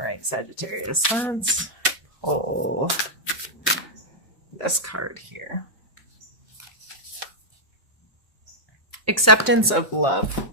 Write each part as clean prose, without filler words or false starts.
All right, Sagittarius, let's pull this card here. Acceptance of love.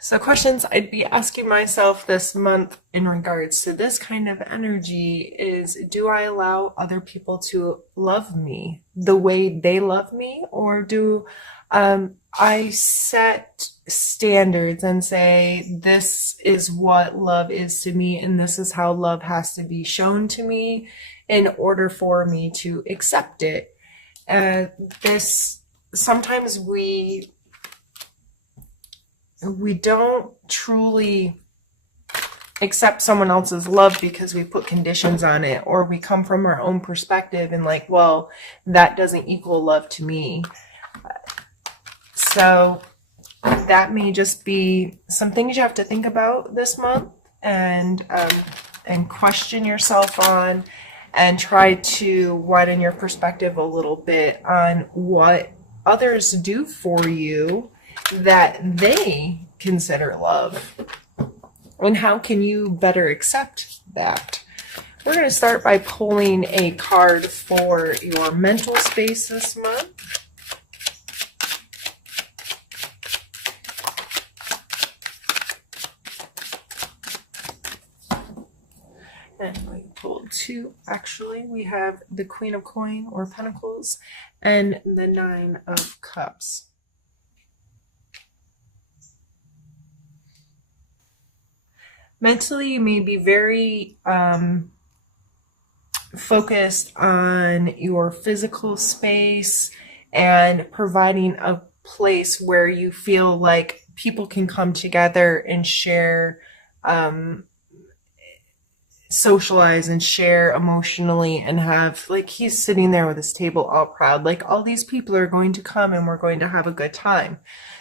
So questions I'd be asking myself this month in regards to this kind of energy is, do I allow other people to love me the way they love me? Or do I set standards and say, this is what love is to me, and this is how love has to be shown to me in order for me to accept it? Sometimes we don't truly accept someone else's love because we put conditions on it, or we come from our own perspective and like, well, that doesn't equal love to me. So that may just be some things you have to think about this month, and question yourself on, and try to widen your perspective a little bit on what others do for you that they consider love, and how can you better accept that. We're going to start by pulling a card for your mental space this month. And we pulled two, actually. We have the Queen of Coin or Pentacles and the Nine of Cups. Mentally, you may be very focused on your physical space and providing a place where you feel like people can come together and share, socialize and share emotionally, and have, like, he's sitting there with his table all proud, like all these people are going to come and we're going to have a good time.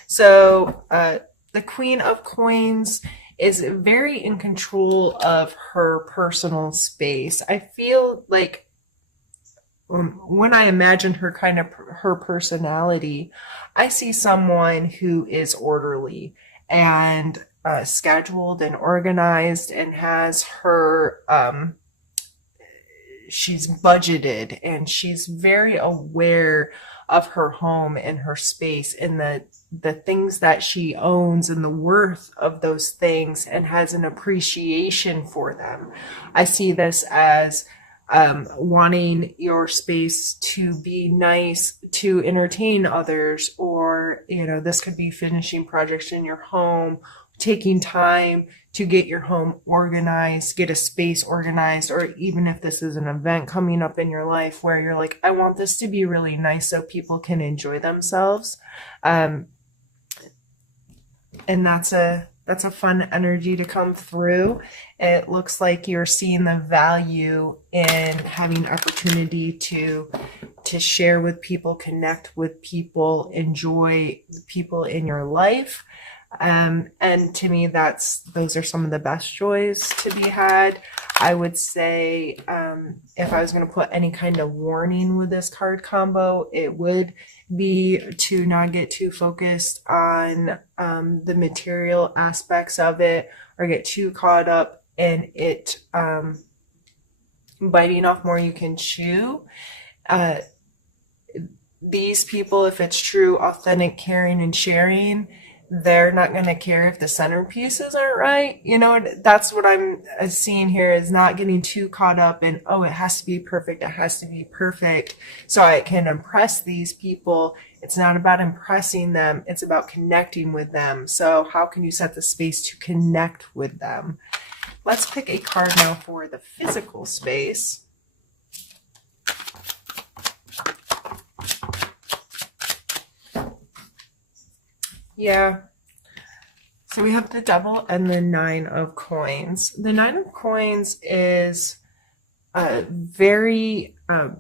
So the Queen of Coins is very in control of her personal space. I feel like when I imagine her her personality, I see someone who is orderly and scheduled and organized, and has her, she's budgeted, and she's very aware of her home and her space and the things that she owns and the worth of those things, and has an appreciation for them. I see this as wanting your space to be nice, to entertain others, or, this could be finishing projects in your home, taking time to get your home organized, get a space organized, or even if this is an event coming up in your life where you're like, I want this to be really nice so people can enjoy themselves. And that's a fun energy to come through. It looks like you're seeing the value in having opportunity to share with people, connect with people, enjoy the people in your life. And to me, those are some of the best joys to be had. I would say, if I was going to put any kind of warning with this card combo, it would be to not get too focused on the material aspects of it, or get too caught up in it biting off more you can chew. These people, if it's true, authentic, caring, and sharing, they're not going to care if the centerpieces aren't right. That's what I'm seeing here, is not getting too caught up in, oh, it has to be perfect. It has to be perfect so I can impress these people. It's not about impressing them. It's about connecting with them. So how can you set the space to connect with them? Let's pick a card now for the physical space. Yeah. So we have the Devil and the Nine of Coins. The Nine of Coins is very, I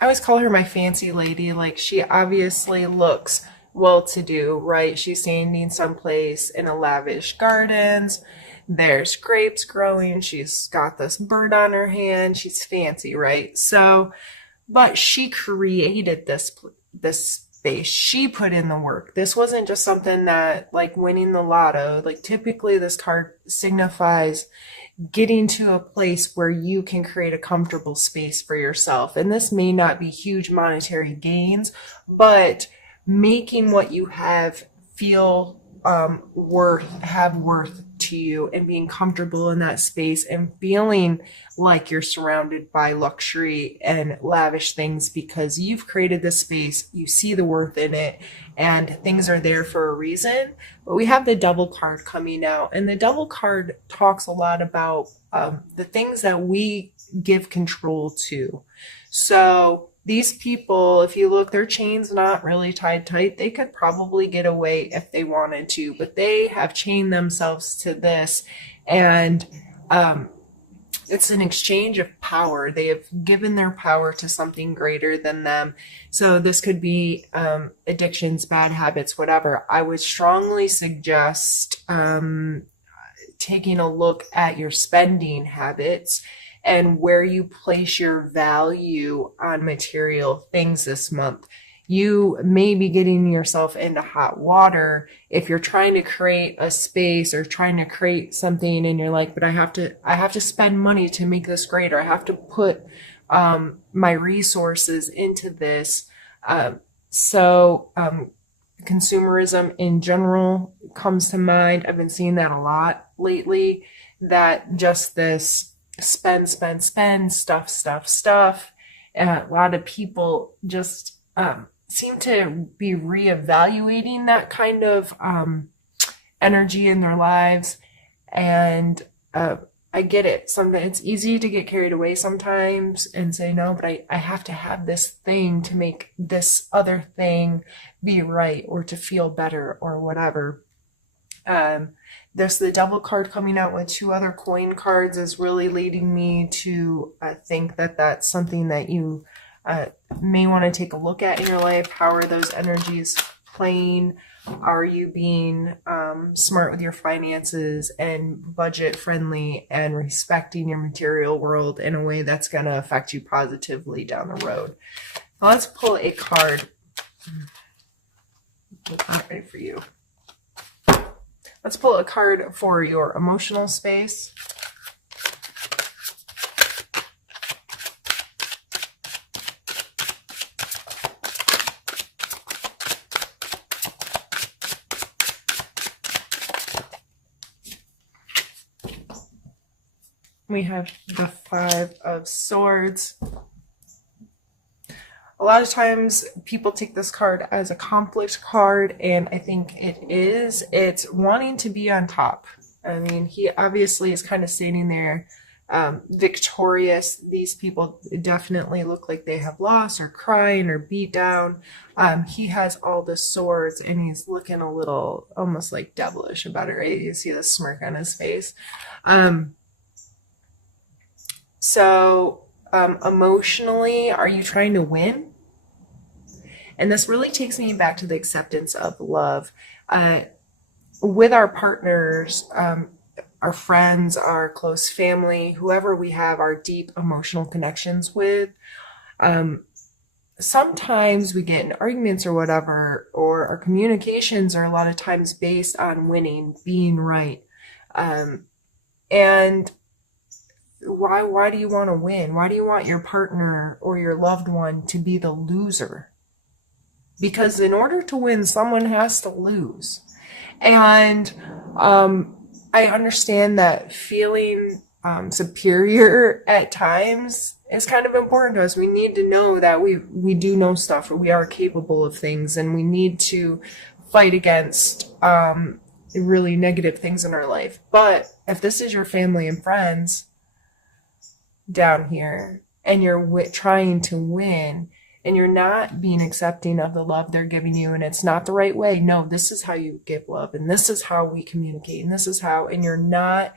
always call her my fancy lady. Like, she obviously looks well-to-do, right? She's standing someplace in a lavish gardens. There's grapes growing. She's got this bird on her hand. She's fancy, right? So, but she created this space. She put in the work. This wasn't just something that, like winning the lotto. Like typically this card signifies getting to a place where you can create a comfortable space for yourself. And this may not be huge monetary gains, but making what you have feel have worth to you, and being comfortable in that space and feeling like you're surrounded by luxury and lavish things because you've created this space, you see the worth in it, and things are there for a reason. But we have the Devil card coming out, and the Devil card talks a lot about the things that we give control to. So these people, if you look, their chain's not really tied tight. They could probably get away if they wanted to, but they have chained themselves to this. And it's an exchange of power. They have given their power to something greater than them. So this could be addictions, bad habits, whatever. I would strongly suggest taking a look at your spending habits and where you place your value on material things this month. You may be getting yourself into hot water if you're trying to create a space or trying to create something and you're like, but I have to spend money to make this greater. I have to put my resources into this. Consumerism in general comes to mind. I've been seeing that a lot lately, that just this spend, stuff. A lot of people just seem to be reevaluating that kind of energy in their lives. And I get it. Sometimes it's easy to get carried away sometimes and say, no, but I have to have this thing to make this other thing be right or to feel better or whatever. There's the Devil card coming out with 2 other coin cards is really leading me to think that that's something that you may want to take a look at in your life. How are those energies playing? Are you being smart with your finances and budget friendly and respecting your material world in a way that's going to affect you positively down the road? Now let's pull a card. Looking ready for you. Let's pull a card for your emotional space. We have the 5 of Swords. A lot of times people take this card as a conflict card, and I think it is. It's wanting to be on top. I mean, he obviously is kind of standing there victorious. These people definitely look like they have lost or crying or beat down. He has all the swords and he's looking a little almost like devilish about it, right? You see the smirk on his face. Emotionally, are you trying to win? And this really takes me back to the acceptance of love. With our partners, our friends, our close family, whoever we have our deep emotional connections with, sometimes we get in arguments or whatever, or our communications are a lot of times based on winning, being right. And why do you want to win? Why do you want your partner or your loved one to be the loser? Because in order to win, someone has to lose. And I understand that feeling superior at times is kind of important to us. We need to know that we do know stuff, or we are capable of things, and we need to fight against really negative things in our life. But if this is your family and friends down here, and you're trying to win, and you're not being accepting of the love they're giving you, and it's not the right way. No, this is how you give love, and this is how we communicate, and this is how, and you're not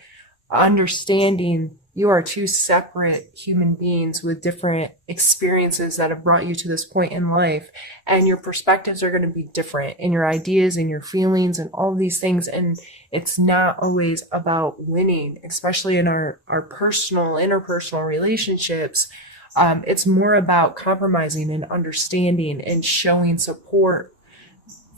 understanding you are 2 separate human beings with different experiences that have brought you to this point in life, and your perspectives are going to be different, and your ideas and your feelings and all these things. And it's not always about winning, especially in our personal, interpersonal relationships. It's more about compromising and understanding and showing support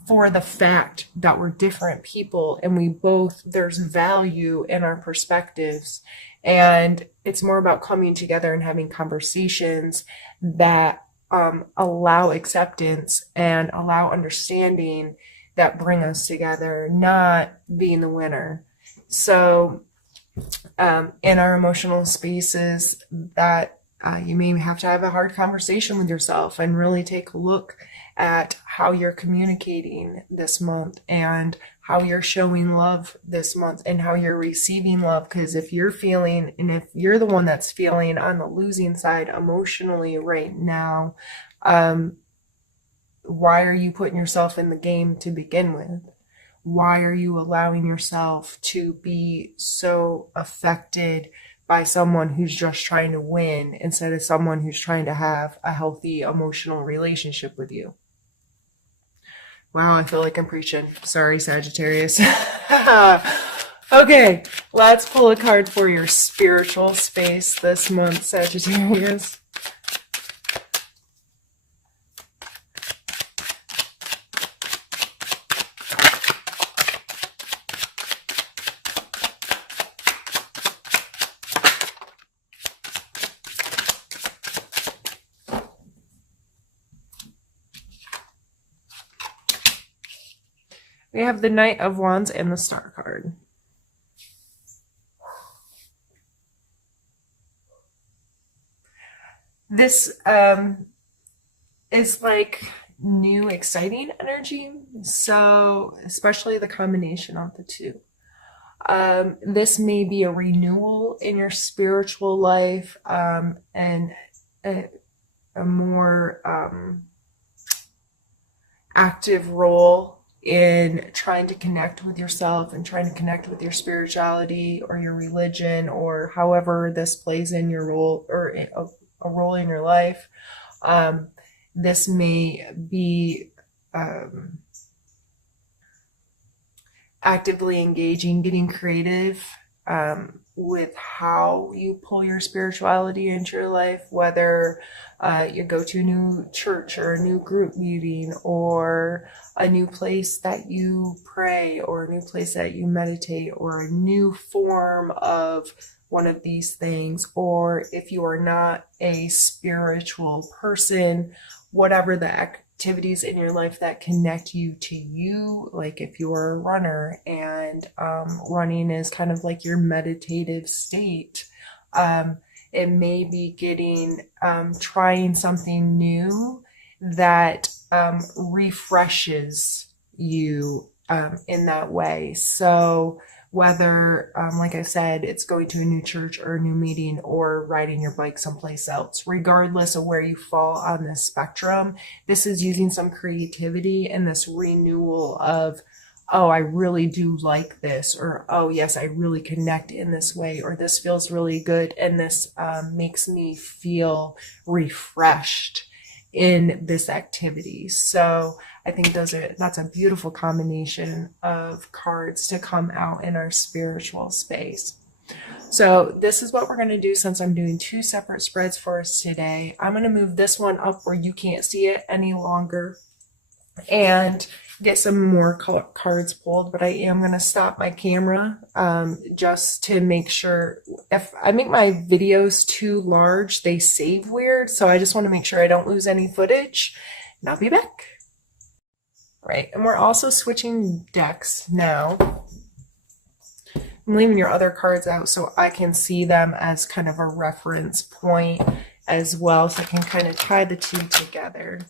for the fact that we're different people and there's value in our perspectives. And it's more about coming together and having conversations that allow acceptance and allow understanding, that bring us together, not being the winner. So in our emotional spaces, that you may have to have a hard conversation with yourself and really take a look at how you're communicating this month and how you're showing love this month and how you're receiving love. Because if you're feeling, and if you're the one that's feeling on the losing side emotionally right now, why are you putting yourself in the game to begin with? Why are you allowing yourself to be so affected by someone who's just trying to win instead of someone who's trying to have a healthy emotional relationship with you? Wow, I feel like I'm preaching. Sorry, Sagittarius. Okay, let's pull a card for your spiritual space this month, Sagittarius. We have the Knight of Wands and the Star card. This is like new, exciting energy. So, especially the combination of the two. This may be a renewal in your spiritual life, and a more active role in trying to connect with yourself and trying to connect with your spirituality or your religion, or however this plays in your role, or a role in your life. This may be actively engaging, getting creative with how you pull your spirituality into your life, whether you go to a new church or a new group meeting or a new place that you pray or a new place that you meditate or a new form of one of these things. Or if you are not a spiritual person, whatever the activities in your life that connect you to you, like if you're a runner and running is kind of like your meditative state, it may be trying something new that refreshes you in that way. So whether, like I said, it's going to a new church or a new meeting or riding your bike someplace else, regardless of where you fall on this spectrum, this is using some creativity and this renewal of, oh, I really do like this, or, oh, yes, I really connect in this way, or this feels really good, and this makes me feel refreshed in this activity. So I think that's a beautiful combination of cards to come out in our spiritual space. So this is what we're going to do since I'm doing two separate spreads for us today. I'm going to move this one up where you can't see it any longer and get some more cards pulled, but I am going to stop my camera just to make sure. If I make my videos too large, they save weird, so I just want to make sure I don't lose any footage, and I'll be back. Right, and we're also switching decks now. I'm leaving your other cards out so I can see them as kind of a reference point as well, so I can kind of tie the two together.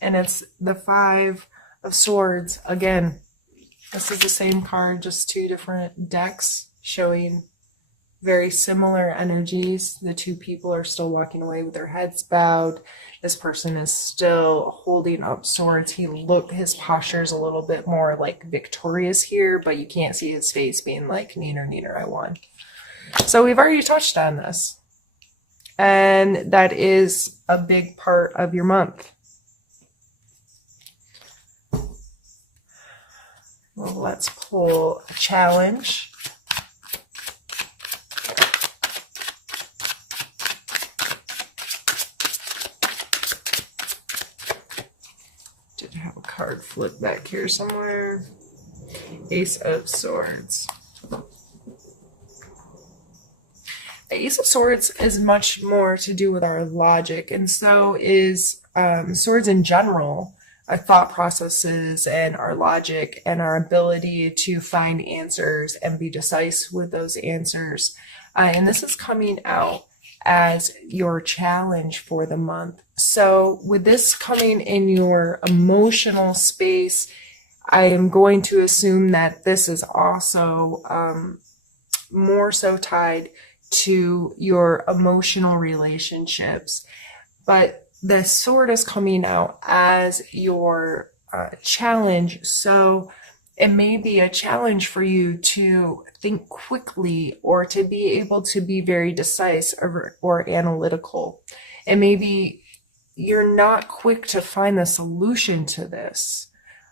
And it's the Five of Swords. Again, this is the same card, just two different decks showing very similar energies. The two people are still walking away with their heads bowed. This person is still holding up swords. His posture is a little bit more like victorious here, but you can't see his face being like, neener, neener, I won. So we've already touched on this. And that is a big part of your month. Well, let's pull a challenge. Did have a card flip back here somewhere. Ace of Swords. The Ace of Swords is much more to do with our logic, and so is swords in general. Our thought processes and our logic and our ability to find answers and be decisive with those answers. And this is coming out as your challenge for the month. So with this coming in your emotional space, I am going to assume that this is also more so tied to your emotional relationships. But the sword is coming out as your challenge. So it may be a challenge for you to think quickly or to be able to be very decisive or analytical. And maybe you're not quick to find the solution to this.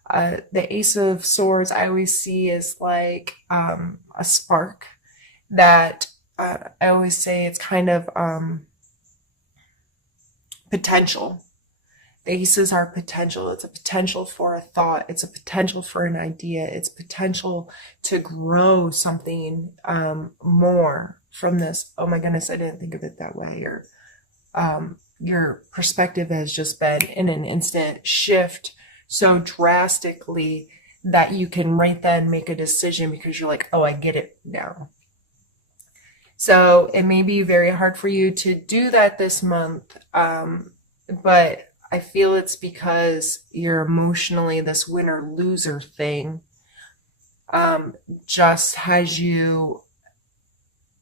The Ace of Swords I always see is like a spark that I always say it's kind of potential. The aces are potential. It's a potential for a thought. It's a potential for an idea. It's potential to grow something more from this. Oh my goodness, I didn't think of it that way. Or your perspective has just been in an instant shift so drastically that you can right then make a decision because you're like, oh, I get it now. So it may be very hard for you to do that this month, but I feel it's because you're emotionally, this winner-loser thing just has you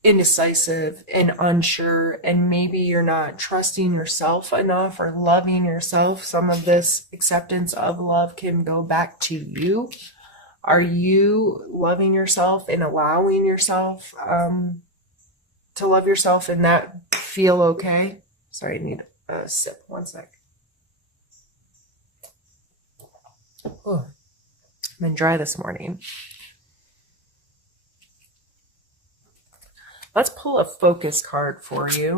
indecisive and unsure, and maybe you're not trusting yourself enough or loving yourself. Some of this acceptance of love can go back to you. Are you loving yourself and allowing yourself to love yourself and that feel okay? Sorry, I need a sip. One sec. Oh, I've been dry this morning. Let's pull a focus card for you.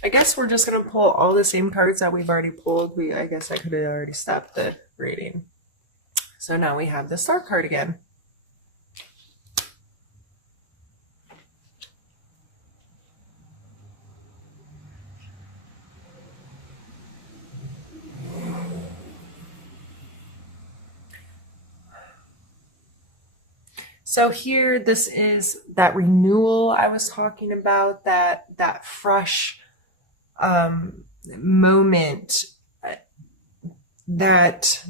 I guess we're just going to pull all the same cards that we've already pulled. I guess I could have already stopped the reading. So now we have the Star card again. So here, this is that renewal I was talking about, that fresh moment, that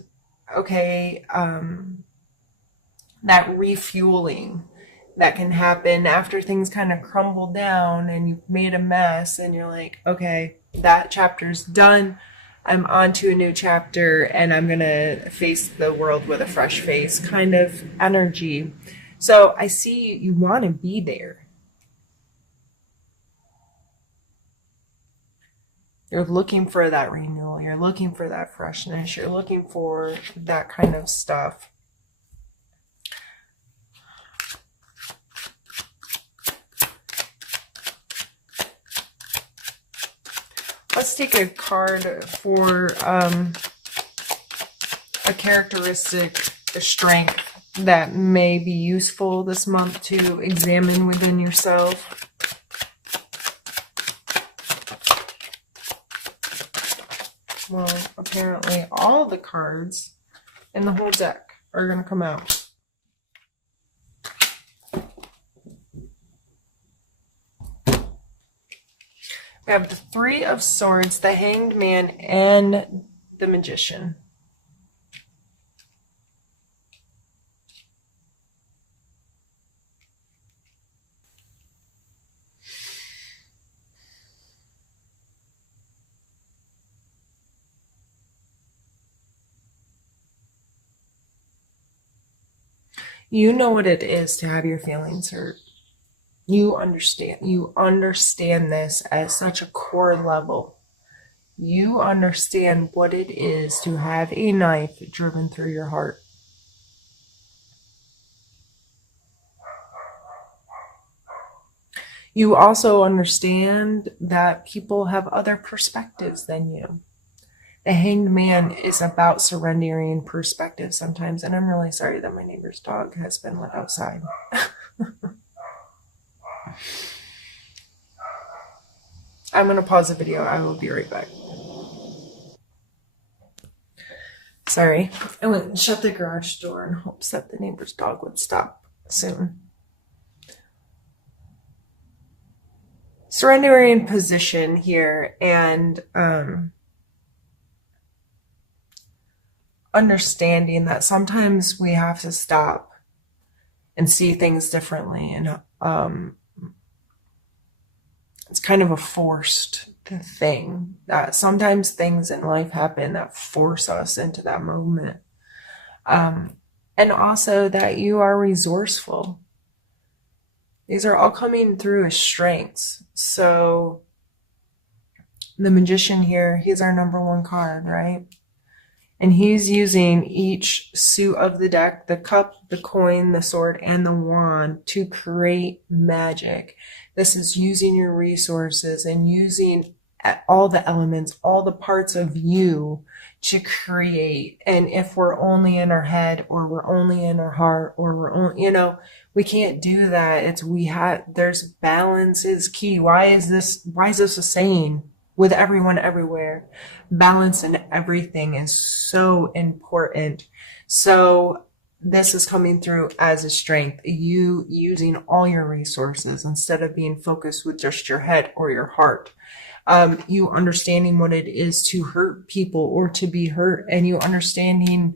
refueling that can happen after things kind of crumble down and you've made a mess and you're like, okay, that chapter's done. I'm on to a new chapter and I'm going to face the world with a fresh face kind of energy. So I see you want to be there. You're looking for that renewal. You're looking for that freshness. You're looking for that kind of stuff. Let's take a card for a characteristic, a strength that may be useful this month to examine within yourself. Well, apparently all the cards in the whole deck are going to come out. We have the Three of Swords, the Hanged Man, and the Magician. You know what it is to have your feelings hurt. You understand this at such a core level. You understand what it is to have a knife driven through your heart. You also understand that people have other perspectives than you. The Hanged Man is about surrendering perspective sometimes, and I'm really sorry that my neighbor's dog has been let outside. I'm going to pause the video. I will be right back. Sorry. I went and shut the garage door in hopes that the neighbor's dog would stop soon. Surrendering position here and understanding that sometimes we have to stop and see things differently, and it's kind of a forced thing that sometimes things in life happen that force us into that moment, and also that you are resourceful. These are all coming through as strengths. So the Magician here, he's our number one card, right? And he's using each suit of the deck, the cup, the coin, the sword, and the wand to create magic. This is using your resources and using all the elements, all the parts of you to create. And if we're only in our head, or we're only in our heart, or we're only, we can't do that. There's balance is key. Why is this a saying with everyone everywhere? Balance in everything is so important. So this is coming through as a strength. You using all your resources instead of being focused with just your head or your heart. You understanding what it is to hurt people or to be hurt, and you understanding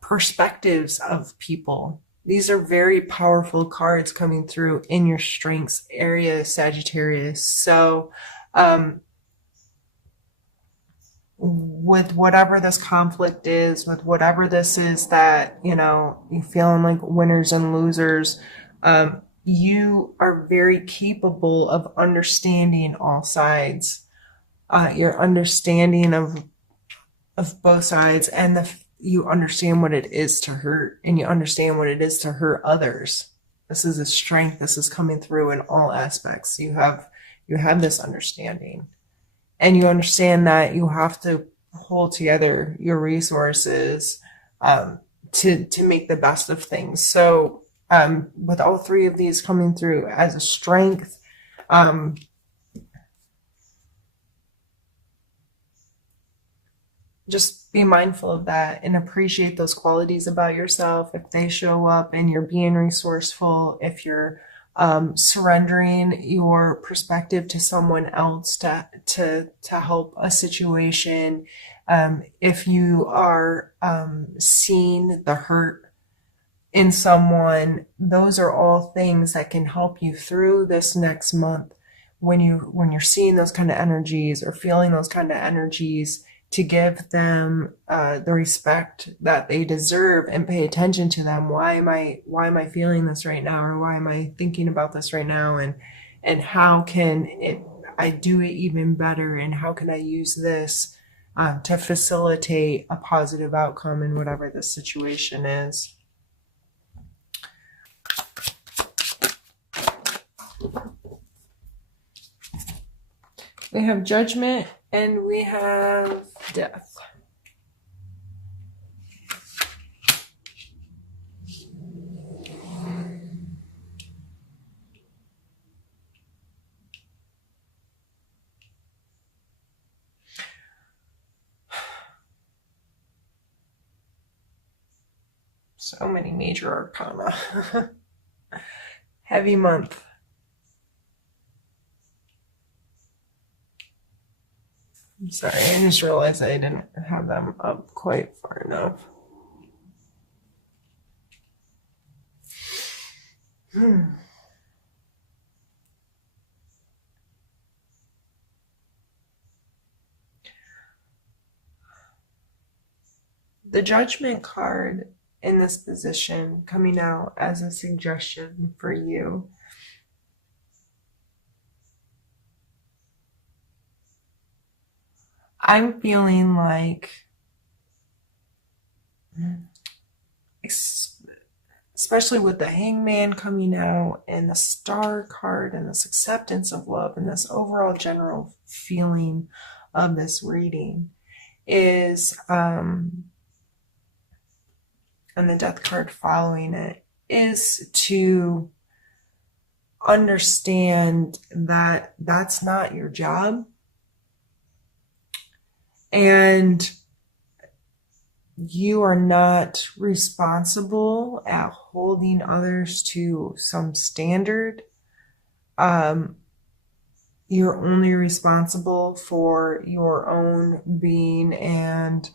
perspectives of people. These are very powerful cards coming through in your strengths area, Sagittarius. So, with whatever this conflict is, with whatever this is that, you're feeling like winners and losers, you are very capable of understanding all sides. Your understanding of both sides, and you understand what it is to hurt, and you understand what it is to hurt others. This is a strength. This is coming through in all aspects. You have this understanding, and you understand that you have to hold together your resources to make the best of things. So with all three of these coming through as a strength, just be mindful of that and appreciate those qualities about yourself if they show up, and you're being resourceful, if you're surrendering your perspective to someone else to help a situation, if you are seeing the hurt in someone. Those are all things that can help you through this next month when you're seeing those kind of energies or feeling those kind of energies, to give them the respect that they deserve and pay attention to them. Why am I feeling this right now, or why am I thinking about this right now, and how can I do it even better, and how can I use this to facilitate a positive outcome in whatever the situation is. We have Judgment and we have Death. So many major arcana. Heavy month. I'm sorry, I just realized I didn't have them up quite far enough. The Judgment card in this position coming out as a suggestion for you. I'm feeling like, especially with the Hangman coming out and the Star card and this acceptance of love and this overall general feeling of this reading is, and the Death card following it, is to understand that that's not your job. And you are not responsible at holding others to some standard. You're only responsible for your own being, and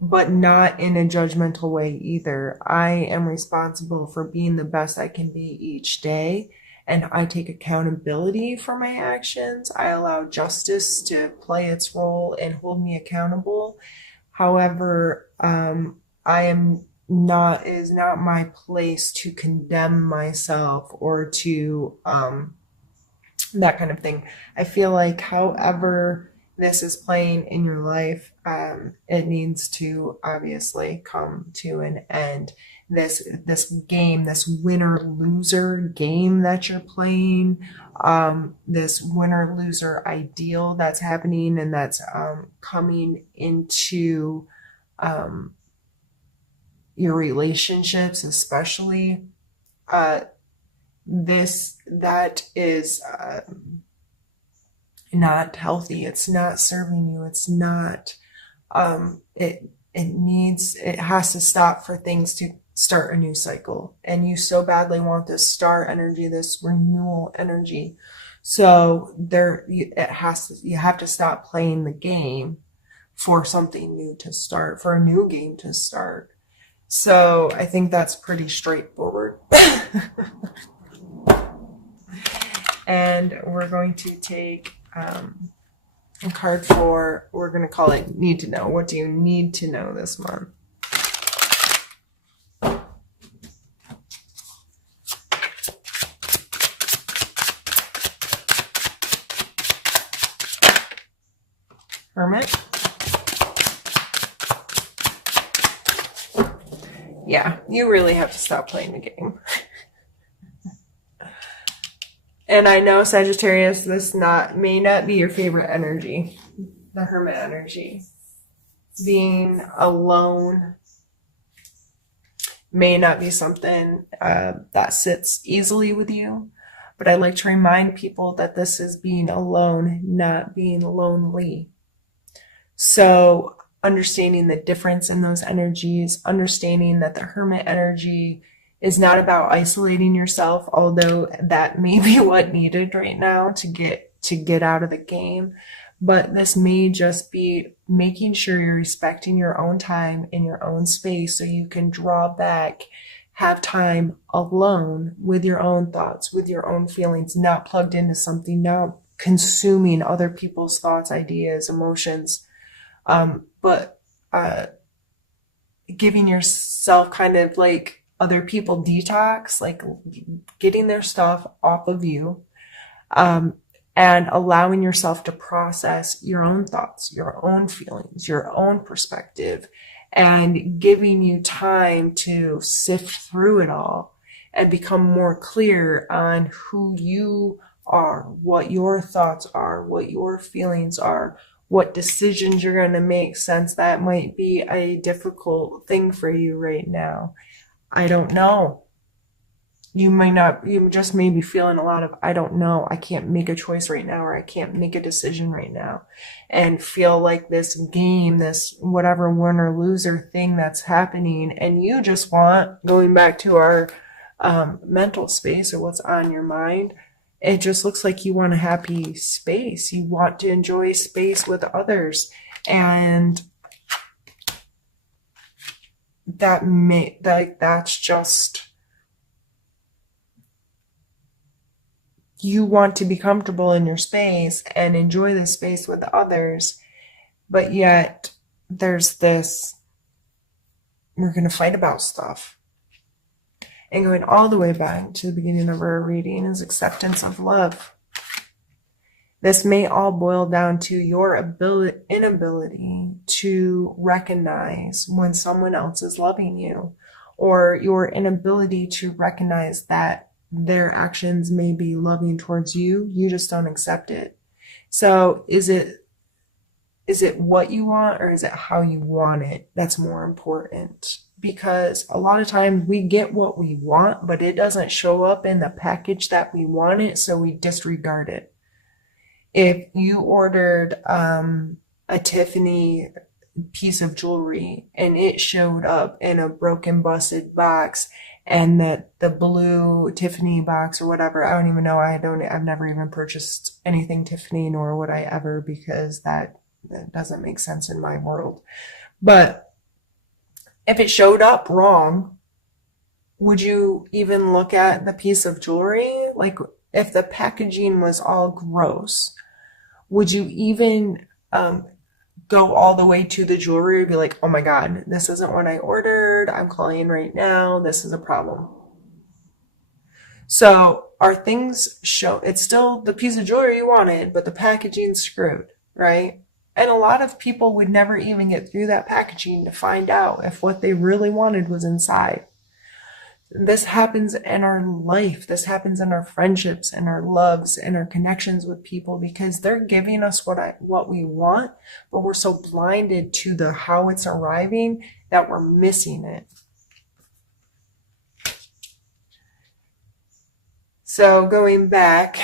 but not in a judgmental way either. I am responsible for being the best I can be each day, and I take accountability for my actions. I allow justice to play its role and hold me accountable. However, I am not, it is not my place to condemn myself or to that kind of thing. I feel like however this is playing in your life, it needs to obviously come to an end. This game, this winner-loser game that you're playing, this winner-loser ideal that's happening and that's coming into your relationships, especially, that is not healthy. It's not serving you. It's not, it has to stop for things to start a new cycle. And you so badly want this star energy, this renewal energy. So you have to stop playing the game for something new to start, for a new game to start. So I think that's pretty straightforward. And we're going to take a card for, we're going to call it Need to Know. What do you need to know this month? Hermit. Yeah, you really have to stop playing the game. And I know, Sagittarius, this may not be your favorite energy, the Hermit energy. Being alone may not be something that sits easily with you. But I'd like to remind people that this is being alone, not being lonely. So understanding the difference in those energies, understanding that the Hermit energy is not about isolating yourself, although that may be what needed right now to get out of the game. But this may just be making sure you're respecting your own time in your own space so you can draw back, have time alone with your own thoughts, with your own feelings, not plugged into something, not consuming other people's thoughts, ideas, emotions, but giving yourself kind of like other people detox, like getting their stuff off of you, and allowing yourself to process your own thoughts, your own feelings, your own perspective, and giving you time to sift through it all and become more clear on who you are, what your thoughts are, what your feelings are, what decisions you're going to make, since that might be a difficult thing for you right now. I don't know. You just may be feeling a lot of, I don't know, I can't make a choice right now, or I can't make a decision right now, and feel like this game, this whatever winner loser thing that's happening, and you just want, going back to our mental space or what's on your mind, It just looks like you want a happy space. You want to enjoy space with others. And that's just, you want to be comfortable in your space and enjoy the space with others, but yet there's this, you're going to fight about stuff. And going all the way back to the beginning of our reading is acceptance of love. This may all boil down to your inability to recognize when someone else is loving you, or your inability to recognize that their actions may be loving towards you. You just don't accept it. So is it what you want, or is it how you want it that's more important? Because a lot of times we get what we want, but it doesn't show up in the package that we want it, so we disregard it. If you ordered a Tiffany piece of jewelry and it showed up in a broken, busted box, and the blue Tiffany box or whatever, I don't even know. I've never even purchased anything Tiffany, nor would I ever, because that doesn't make sense in my world. But if it showed up wrong, would you even look at the piece of jewelry? Like, if the packaging was all gross, would you even go all the way to the jewelry and be like, oh my God, this isn't what I ordered. I'm calling right now. This is a problem. So our things show, it's still the piece of jewelry you wanted, but the packaging's screwed, right? And a lot of people would never even get through that packaging to find out if what they really wanted was inside. This happens in our life. This happens in our friendships and our loves and our connections with people, because they're giving us what we want, but we're so blinded to the how it's arriving that we're missing it. So going back,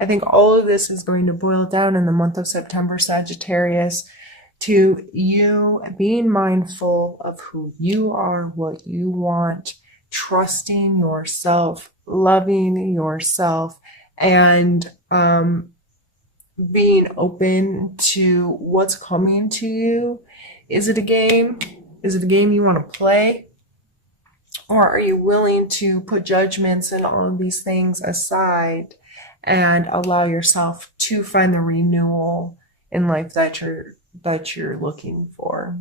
I think all of this is going to boil down in the month of September, Sagittarius, to you being mindful of who you are, what you want, trusting yourself, loving yourself, and being open to what's coming to you. Is it a game? Is it a game you want to play? Or are you willing to put judgments and all of these things aside and allow yourself to find the renewal in life that you're looking for?